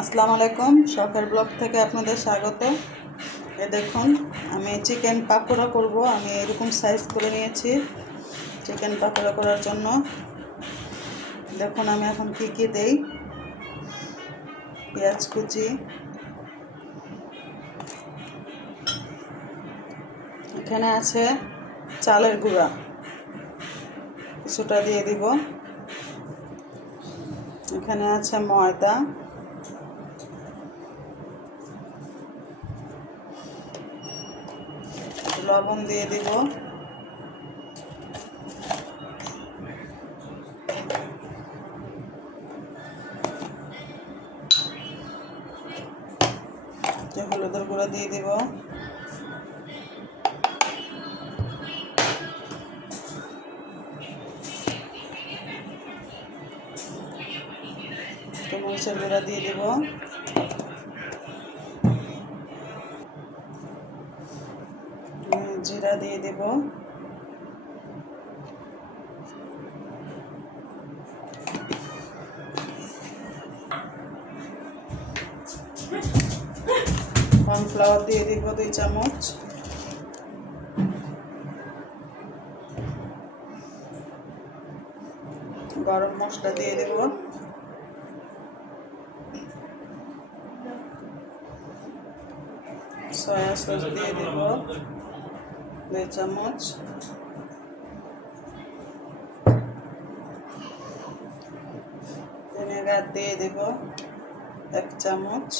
আসসালামু আলাইকুম, শখের ব্লগ থেকে আপনাদের স্বাগত। দেখুন, আমি চিকেন পাকোড়া করব। আমি এরকম সাইজ করে নিয়েছি চিকেন পাকোড়া করার জন্য। দেখুন আমি এখন কি দেই। পেঁয়াজ কুচি, এখানে আছে চালের গুঁড়া, কিছুটা দিয়ে দিব। এখানে আছে ময়দা, লবণ দিয়ে দিব, হলুদের গুঁড়া দিয়ে দিব, মরিচের গুঁড়া দিয়ে দিব, জিরা দিয়ে দিব, কর্নফ্লাওয়ার দিয়ে দিব 2 চামচ, গরম মশলা দিয়ে দেব, সয়া সস দিয়ে দেব 2 চামচ, ভিনেগার দিয়ে দেব 1 চামচ,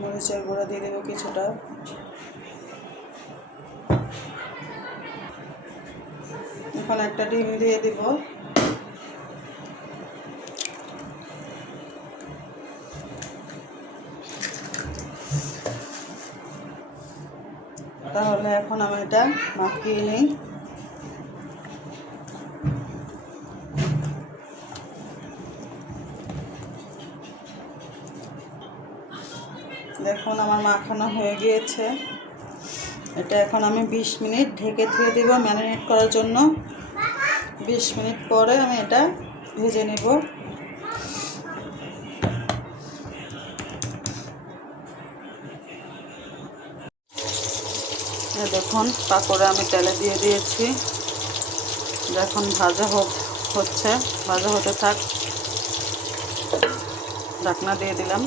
মরিচের গুঁড়া দিয়ে দেব কিছুটা, এখন একটা ডিম দিয়ে দিব, তাহলে এখন আমি এটা মাখিয়ে নিই। দেখুন আমার মাখানো হয়ে গিয়েছে। এটা এখন আমি 20 মিনিট ঢেকে ধুয়ে দেব ম্যারিনেট করার জন্য। 20 মিনিট পরে আমি এটা ভেজে নেব। দেখুন পাকোড়া আমি তেলে দিয়ে দিয়েছি, এখন ভাজা হচ্ছে, ভাজা হতে থাক। ঢাকনা দিয়ে দিলাম।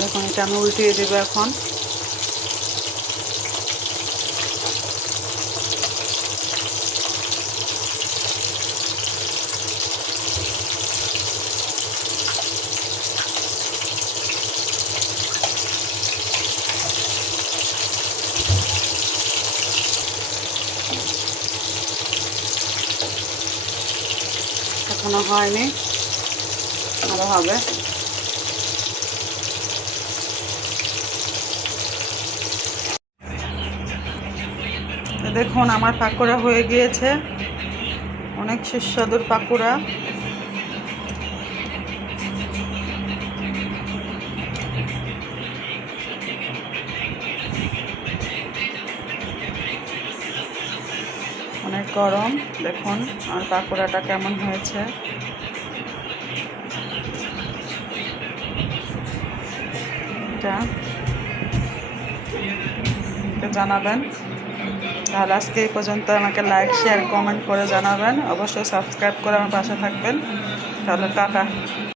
দেখুন এটা আমি উল্টিয়ে দেব এখন। এখনো হয়নি, আরো হবে। দেখুন আমার পাকোড়া হয়ে গিয়েছে, অনেক সুস্বাদুর পাকোড়া। অনেক গরম। দেখুন আমার পাকোড়াটা কেমন হয়েছে। এটা জানাবেন। তাহলে আজকে এই পর্যন্ত। আমাকে লাইক, শেয়ার, কমেন্ট করে জানাবেন। অবশ্যই সাবস্ক্রাইব করে আমার পাশে থাকবেন। তাহলে টাটা।